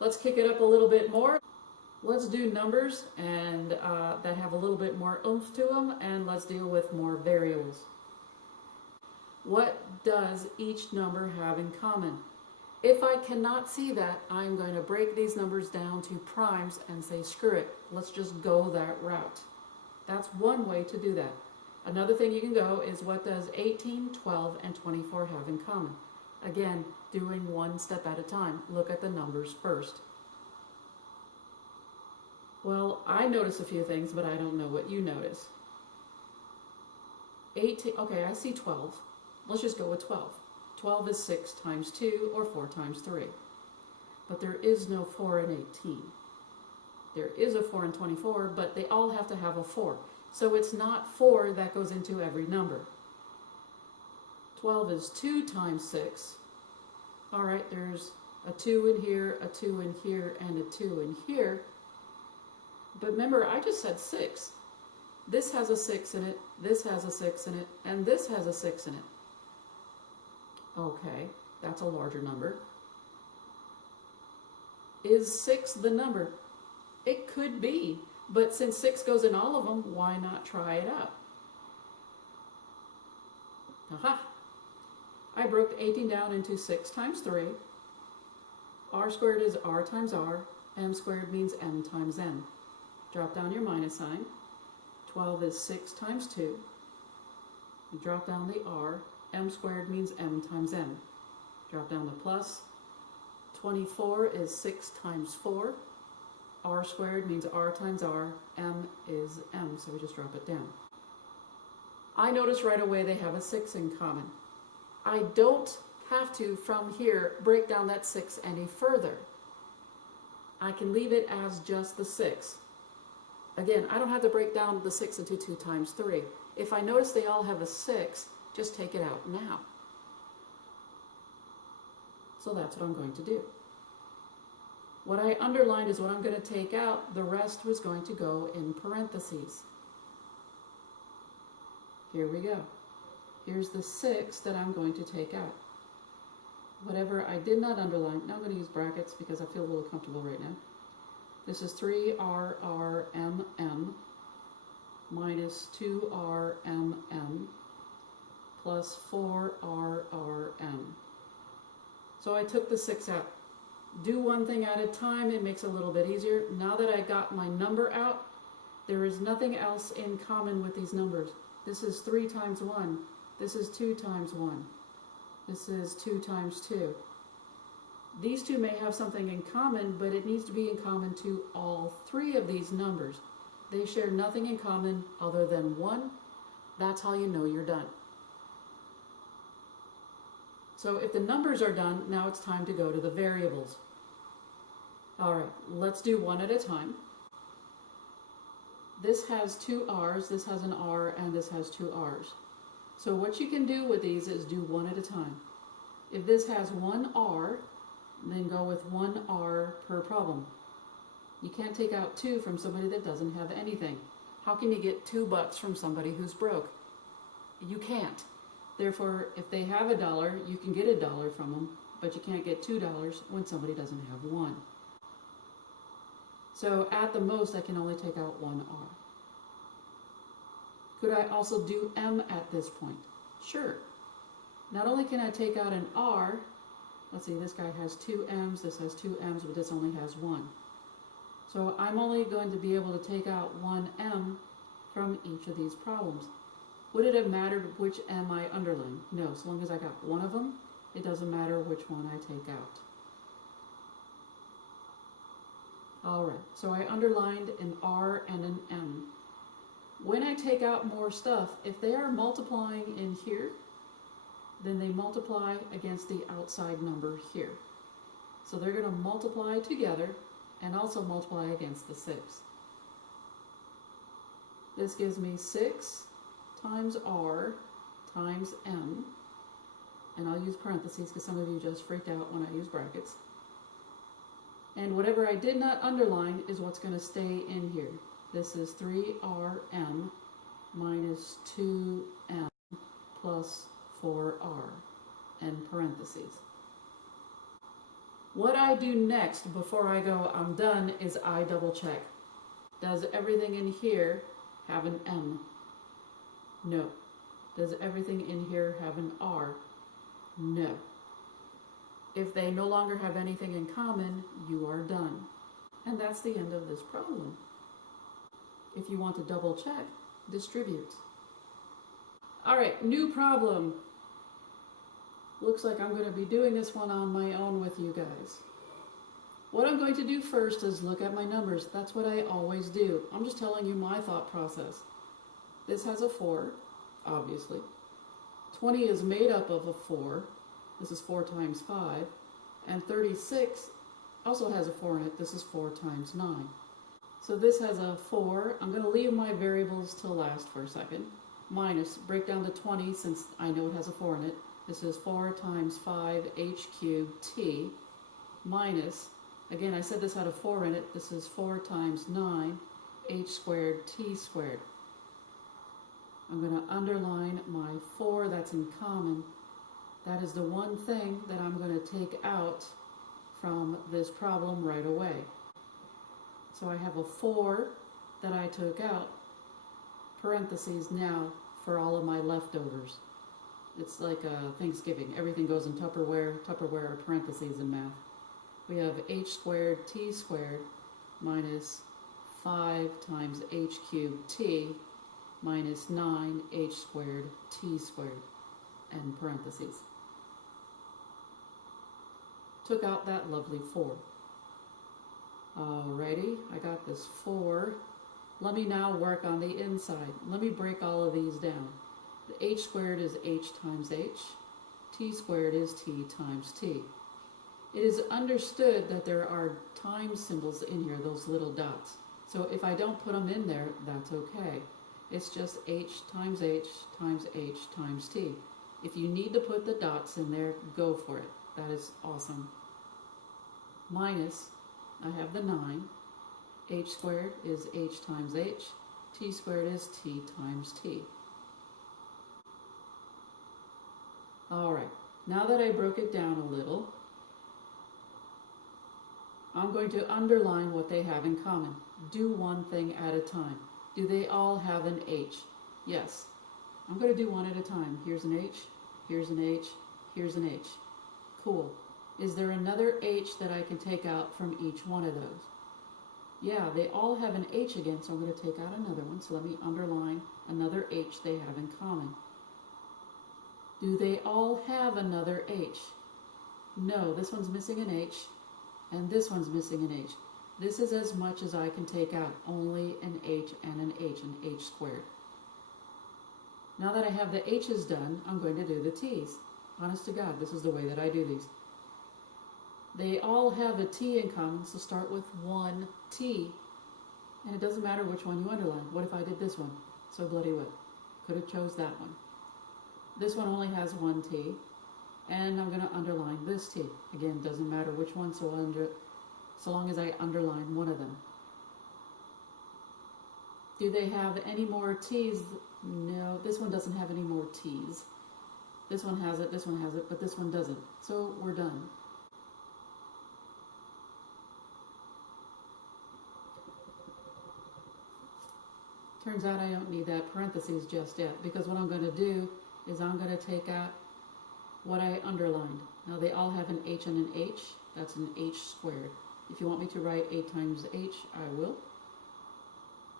Let's kick it up a little bit more. Let's do numbers and that have a little bit more oomph to them, and let's deal with more variables. What does each number have in common? If I cannot see that, I'm going to break these numbers down to primes and say, screw it, let's just go that route. That's one way to do that. Another thing you can go is, what does 18, 12, and 24 have in common? Again, doing one step at a time. Look at the numbers first. Well, I notice a few things, but I don't know what you notice. 18, okay, I see 12. Let's just go with 12. 12 is 6 times 2, or 4 times 3. But there is no 4 in 18. There is a 4 in 24, but they all have to have a 4. So it's not 4 that goes into every number. 12 is 2 times 6. All right, there's a 2 in here, a 2 in here, and a 2 in here. But remember, I just said 6. This has a 6 in it, this has a 6 in it, and this has a 6 in it. Okay, that's a larger number. Is 6 the number? It could be, but since 6 goes in all of them, why not try it out? Aha! I broke 18 down into 6 times 3. R squared is R times R. M squared means M times N. Drop down your minus sign. 12 is 6 times 2. You drop down the R. M squared means M times N. Drop down the plus. 24 is 6 times 4. R squared means R times R. M is M, so we just drop it down. I notice right away they have a 6 in common. I don't have to, from here, break down that 6 any further. I can leave it as just the 6. Again, I don't have to break down the 6 into 2 times 3. If I notice they all have a 6, just take it out now. So that's what I'm going to do. What I underlined is what I'm going to take out. The rest was going to go in parentheses. Here we go. Here's the 6 that I'm going to take out. Whatever I did not underline, now I'm going to use brackets because I feel a little comfortable right now. This is 3RRMM minus 2RMM plus 4RRM. So I took the 6 out. Do one thing at a time, it makes it a little bit easier. Now that I got my number out, there is nothing else in common with these numbers. This is 3 times 1. This is 2 times 1. This is 2 times 2. These two may have something in common, but it needs to be in common to all 3 of these numbers. They share nothing in common other than 1. That's how you know you're done. So if the numbers are done, now it's time to go to the variables. All right, let's do one at a time. This has 2 R's, this has an R, and this has 2 R's. So what you can do with these is do one at a time. If this has 1 R, then go with 1 R per problem. You can't take out 2 from somebody that doesn't have anything. How can you get $2 from somebody who's broke? You can't. Therefore, if they have $1, you can get $1 from them, but you can't get $2 when somebody doesn't have 1. So at the most, I can only take out 1 R. Could I also do M at this point? Sure. Not only can I take out an R, let's see, this guy has 2 M's, this has 2 M's, but this only has 1. So I'm only going to be able to take out 1 M from each of these problems. Would it have mattered which M I underlined? No, so long as I got one of them, it doesn't matter which one I take out. Alright, so I underlined an R and an M. When I take out more stuff, if they are multiplying in here, then they multiply against the outside number here. So they're going to multiply together and also multiply against the 6. This gives me 6 times R times M, and I'll use parentheses because some of you just freaked out when I use brackets. And whatever I did not underline is what's going to stay in here. This is 3RM minus 2M plus 4R and parentheses. What I do next before I go I'm done is I double check. Does everything in here have an M? No. Does everything in here have an R? No. If they no longer have anything in common, you are done. And that's the end of this problem. If you want to double check, distribute. Alright, new problem. Looks like I'm going to be doing this one on my own with you guys. What I'm going to do first is look at my numbers. That's what I always do. I'm just telling you my thought process. This has a 4, obviously. 20 is made up of a 4. This is 4 times 5. And 36 also has a 4 in it. This is 4 times 9. So this has a 4. I'm going to leave my variables till last for a second. Minus, break down to 20 since I know it has a 4 in it. This is 4 times 5h cubed t. Minus, again I said this had a 4 in it. This is 4 times 9 h squared t squared. I'm going to underline my 4 that's in common. That is the one thing that I'm going to take out from this problem right away. So I have a 4 that I took out, parentheses now for all of my leftovers. It's like Thanksgiving. Everything goes in Tupperware. Tupperware are parentheses in math. We have h squared t squared minus 5 times h cubed t minus 9h squared t squared, and parentheses. Took out that lovely 4. Alrighty, I got this 4. Let me now work on the inside. Let me break all of these down. The h squared is h times h. T squared is t times t. It is understood that there are times symbols in here, those little dots. So if I don't put them in there, that's okay. It's just h times h times h times t. If you need to put the dots in there, go for it. That is awesome. Minus, I have the 9. H squared is h times h. T squared is t times t. Alright, now that I broke it down a little, I'm going to underline what they have in common. Do one thing at a time. Do they all have an H? Yes. I'm going to do one at a time. Here's an H, here's an H, here's an H. Cool. Is there another H that I can take out from each one of those? Yeah, they all have an H again, so I'm going to take out another one. So let me underline another H they have in common. Do they all have another H? No, this one's missing an H, and this one's missing an H. This is as much as I can take out, only an H and an H squared. Now that I have the H's done, I'm going to do the T's. Honest to God, this is the way that I do these. They all have a T in common, so start with one T. And it doesn't matter which one you underline. What if I did this one? So bloody what? Could have chose that one. This one only has one T. And I'm going to underline this T. Again, doesn't matter which one, so long as I underline one of them. Do they have any more T's? No, this one doesn't have any more T's. This one has it, but this one doesn't. So we're done. Turns out I don't need that parentheses just yet, because what I'm going to do is I'm going to take out what I underlined. Now they all have an H and an H. That's an H squared. If you want me to write 8 times H, I will.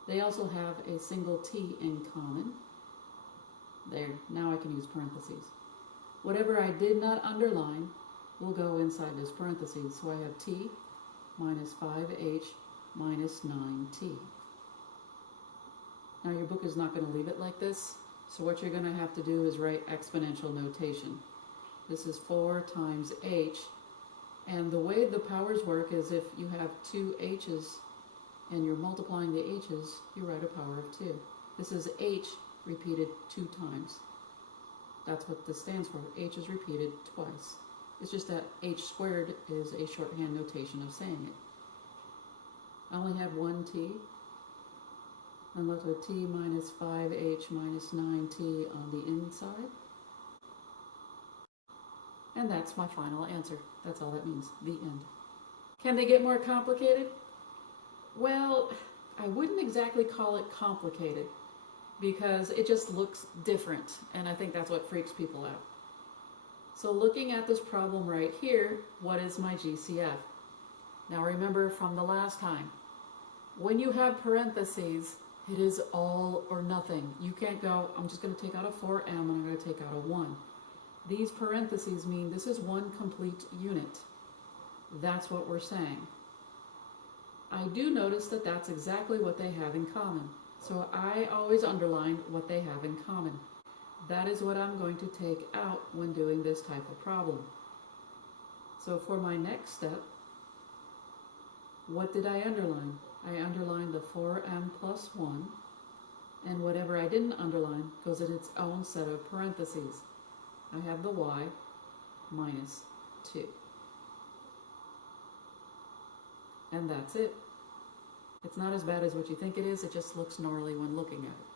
They also have a single T in common. There, now I can use parentheses. Whatever I did not underline will go inside this parentheses. So I have T minus 5H minus 9T. Now your book is not going to leave it like this, so what you're going to have to do is write exponential notation. This is 4 times H, and the way the powers work is if you have two H's and you're multiplying the H's, you write a power of 2. This is H repeated 2 times. That's what this stands for. H is repeated twice. It's just that H squared is a shorthand notation of saying it. I only have one T. I'm left with T minus 5H minus 9T on the inside. And that's my final answer. That's all that means, the end. Can they get more complicated? Well, I wouldn't exactly call it complicated because it just looks different, and I think that's what freaks people out. So looking at this problem right here, what is my GCF? Now remember from the last time, when you have parentheses, it is all or nothing. You can't go, I'm just going to take out a 4m and I'm going to take out a 1. These parentheses mean this is one complete unit. That's what we're saying. I do notice that that's exactly what they have in common. So I always underline what they have in common. That is what I'm going to take out when doing this type of problem. So for my next step, what did I underline? I underlined the 4m plus 1, and whatever I didn't underline goes in its own set of parentheses. I have the y minus 2. And that's it. It's not as bad as what you think it is, it just looks gnarly when looking at it.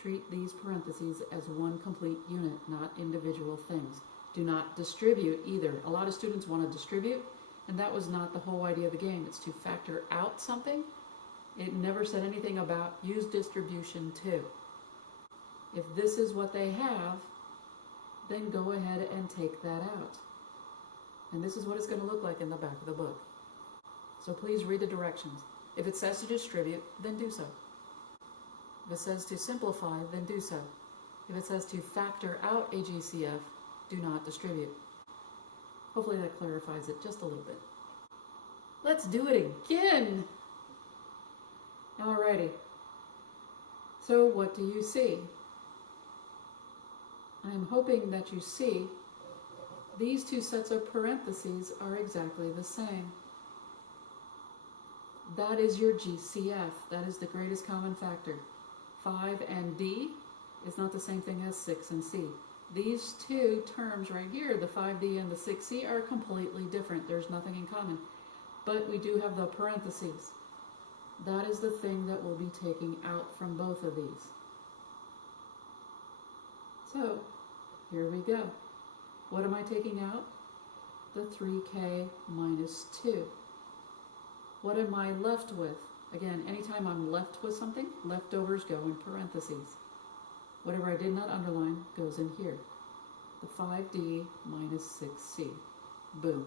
Treat these parentheses as one complete unit, not individual things. Do not distribute either. A lot of students want to distribute, and that was not the whole idea of the game. It's to factor out something. It never said anything about use distribution too. If this is what they have, then go ahead and take that out. And this is what it's going to look like in the back of the book. So please read the directions. If it says to distribute, then do so. If it says to simplify, then do so. If it says to factor out a GCF, do not distribute. Hopefully that clarifies it just a little bit. Let's do it again! Alrighty. So what do you see? I'm hoping that you see these two sets of parentheses are exactly the same. That is your GCF. That is the greatest common factor. 5 and D is not the same thing as 6 and C. These two terms right here, the 5D and the 6C, are completely different. There's nothing in common. But we do have the parentheses. That is the thing that we'll be taking out from both of these. So, here we go. What am I taking out? The 3k minus 2. What am I left with? Again, anytime I'm left with something, leftovers go in parentheses. Whatever I did not underline goes in here. The 5D minus 6C. Boom.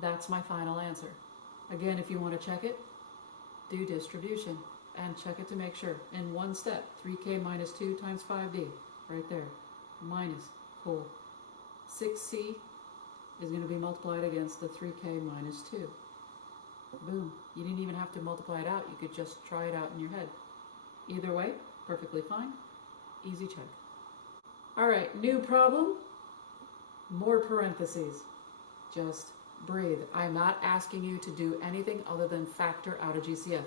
That's my final answer. Again, if you want to check it, do distribution and check it to make sure. In one step, 3k minus 2 times 5D. Right there. Minus. Cool. 6C is going to be multiplied against the 3k minus 2. Boom. You didn't even have to multiply it out. You could just try it out in your head. Either way, perfectly fine. Easy check. Alright, new problem. More parentheses. Just breathe. I'm not asking you to do anything other than factor out a GCF.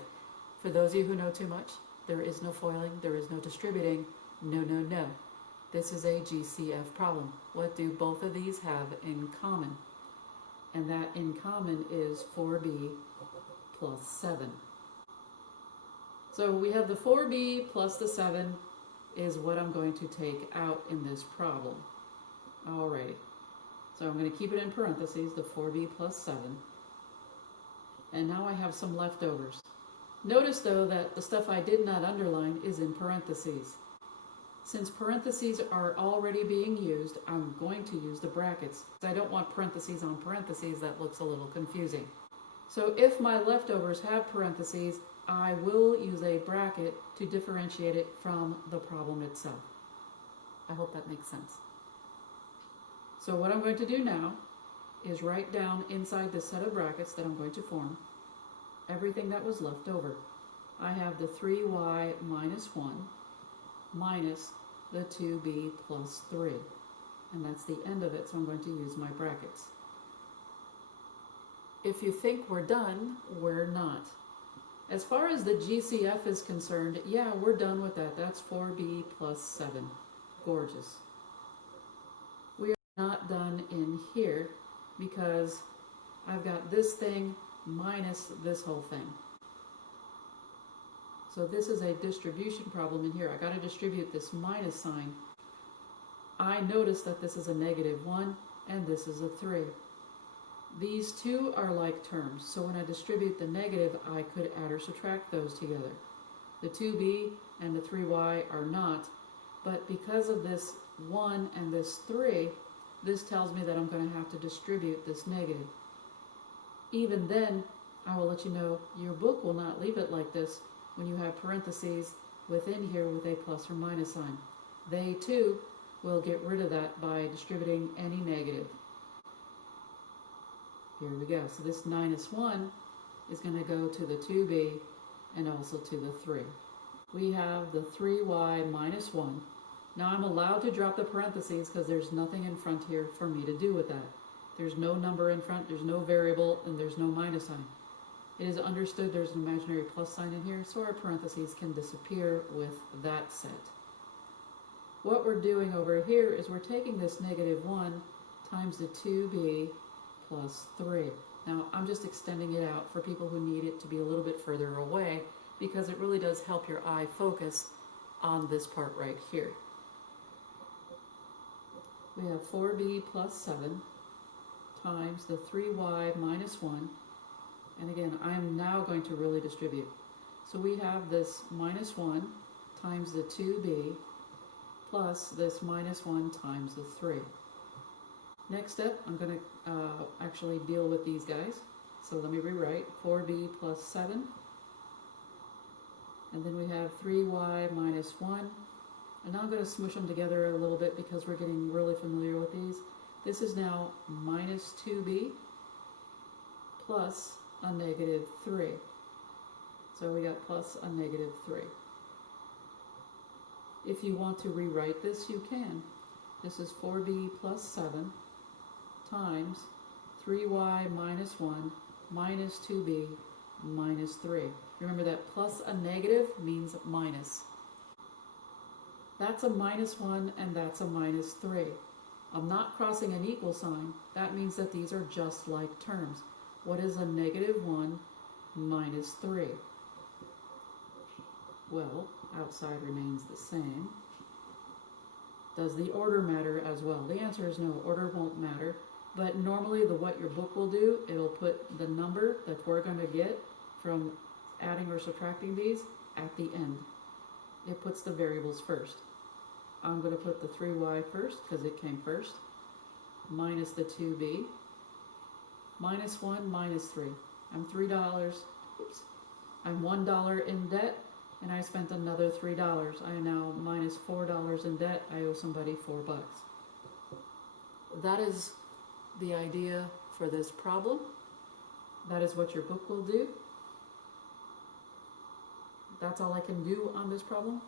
For those of you who know too much, there is no foiling, there is no distributing. No, no, no. This is a GCF problem. What do both of these have in common? And that in common is 4b plus 7. So we have the 4b plus the 7 is what I'm going to take out in this problem. Alrighty. So I'm going to keep it in parentheses, the 4b plus 7. And now I have some leftovers. Notice though that the stuff I did not underline is in parentheses. Since parentheses are already being used, I'm going to use the brackets. I don't want parentheses on parentheses, that looks a little confusing. So if my leftovers have parentheses, I will use a bracket to differentiate it from the problem itself. I hope that makes sense. So what I'm going to do now is write down inside the set of brackets that I'm going to form everything that was left over. I have the 3y minus 1 minus the 2b plus 3. And that's the end of it, so I'm going to use my brackets. If you think we're done, we're not. As far as the GCF is concerned, yeah, we're done with that. That's 4b plus 7. Gorgeous. We are not done in here because I've got this thing minus this whole thing. So this is a distribution problem in here. I got to distribute this minus sign I notice that this is a -1 and this is a 3. These two are like terms, so when I distribute the negative, I could add or subtract those together. The 2b and the 3y are not, but because of this 1 and this 3, this tells me that I'm going to have to distribute this negative. Even then, I will let you know your book will not leave it like this when you have parentheses within here with a plus or minus sign. They too will get rid of that by distributing any negative. Here we go. So this -1 is going to go to the 2b and also to the 3. We have the 3y minus 1. Now I'm allowed to drop the parentheses because there's nothing in front here for me to do with that. There's no number in front, there's no variable, and there's no minus sign. It is understood there's an imaginary plus sign in here, so our parentheses can disappear with that set. What we're doing over here is we're taking this -1 times the 2b plus 3. Now I'm just extending it out for people who need it to be a little bit further away because it really does help your eye focus on this part right here. We have 4b plus 7 times the 3y minus 1. And again, I'm now going to really distribute. So we have this -1 times the 2b plus this -1 times the 3. Next step, I'm going to actually deal with these guys. So let me rewrite 4b plus 7. And then we have 3y minus 1. And now I'm going to smush them together a little bit because we're getting really familiar with these. This is now minus 2b plus a -3. So we got plus a -3. If you want to rewrite this, you can. This is 4b plus 7 times 3y minus 1 minus 2b minus 3. Remember that plus a negative means minus. That's a -1 and that's a -3. I'm not crossing an equal sign. That means that these are just like terms. What is a -1 minus 3? Well, outside remains the same. Does the order matter as well? The answer is no, order won't matter. But normally what your book will do, it'll put the number that we're going to get from adding or subtracting these at the end. It puts the variables first. I'm going to put the 3y first because it came first, minus the 2b, minus 1, minus 3. I'm $3, oops, I'm $1 in debt, and I spent another $3. I am now minus $4 in debt. I owe somebody $4. That is the idea for this problem. That is what your book will do. That's all I can do on this problem.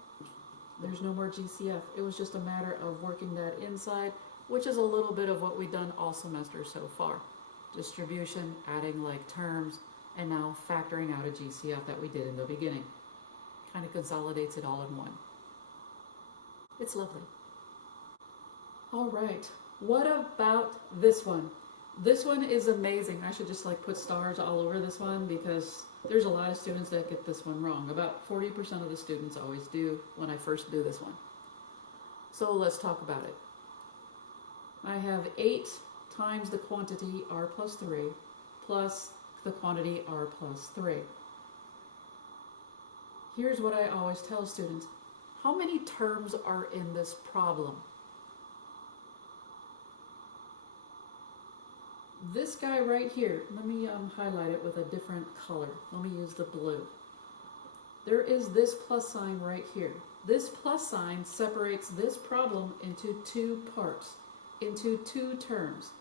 There's no more GCF. It was just a matter of working that inside, which is a little bit of what we've done all semester so far. Distribution, adding like terms, and now factoring out a GCF that we did in the beginning. Kind of consolidates it all in one. It's lovely. All right, what about this one? This one is amazing. I should just like put stars all over this one because there's a lot of students that get this one wrong. About 40% of the students always do when I first do this one. So let's talk about it. I have 8 times the quantity r plus 3 plus the quantity r plus 3. Here's what I always tell students. How many terms are in this problem? This guy right here, let me highlight it with a different color. Let me use the blue. There is this plus sign right here. This plus sign separates this problem into 2 parts, into 2 terms.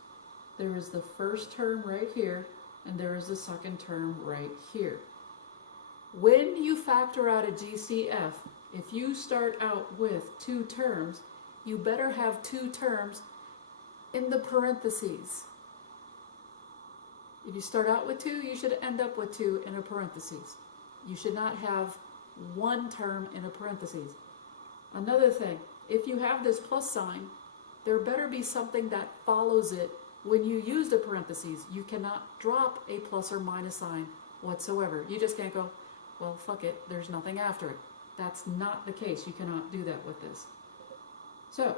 There is the first term right here, and there is the second term right here. When you factor out a GCF, if you start out with 2 terms, you better have 2 terms in the parentheses. If you start out with 2, you should end up with 2 in a parentheses. You should not have 1 term in a parentheses. Another thing, if you have this plus sign, there better be something that follows it when you use the parentheses. You cannot drop a plus or minus sign whatsoever. You just can't go, well, fuck it, there's nothing after it. That's not the case. You cannot do that with this. So,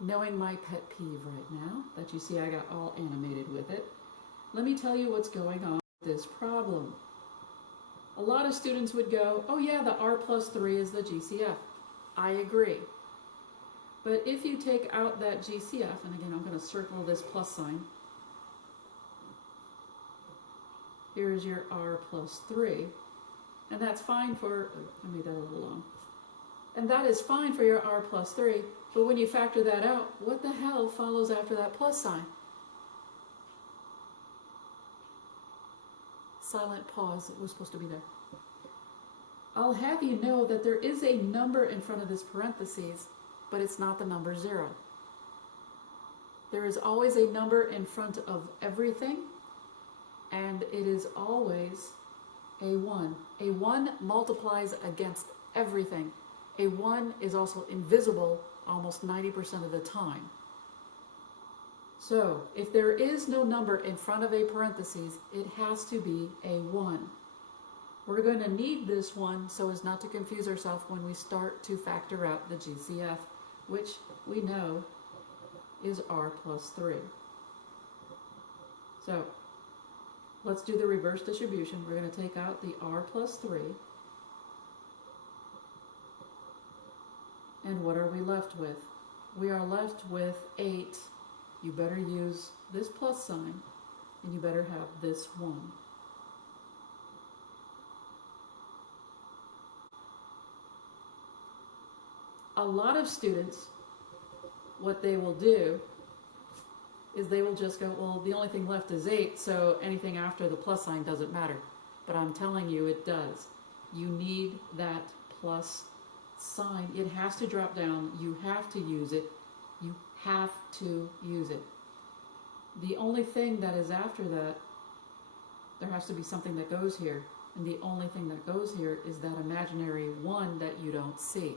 knowing my pet peeve right now, that you see I got all animated with it, let me tell you what's going on with this problem. A lot of students would go, oh yeah, the r plus 3 is the GCF. I agree. But if you take out that GCF, and again I'm going to circle this plus sign, here's your r plus 3, and that's fine for, I made that a little long, and that is fine for your r plus 3, but when you factor that out, what the hell follows after that plus sign? Silent pause, it was supposed to be there. I'll have you know that there is a number in front of this parentheses, but it's not the number 0. There is always a number in front of everything, and it is always a 1. A 1 multiplies against everything. A 1 is also invisible almost 90% of the time. So, if there is no number in front of a parentheses, it has to be a 1. We're going to need this one so as not to confuse ourselves when we start to factor out the GCF, which we know is r plus 3. So, let's do the reverse distribution. We're going to take out the r plus 3. And what are we left with? We are left with 8. You better use this plus sign, and you better have this 1. A lot of students, what they will do is they will just go, well, the only thing left is 8, so anything after the plus sign doesn't matter. But I'm telling you, it does. You need that plus sign. It has to drop down. You have to use it. You have to use it. The only thing that is after that, there has to be something that goes here. And the only thing that goes here is that imaginary 1 that you don't see.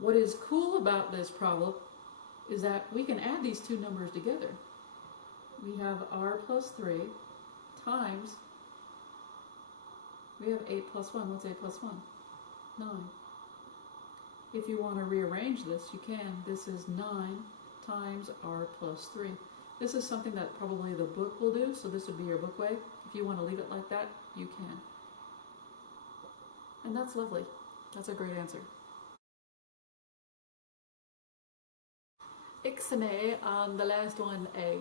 What is cool about this problem is that we can add these two numbers together. We have r plus 3 times, we have 8 plus 1. What's 8 plus 1? 9. If you want to rearrange this, you can. This is 9 times r plus 3. This is something that probably the book will do, so this would be your book way. If you want to leave it like that, you can. And that's lovely. That's a great answer. Ixnay on the last one, egg.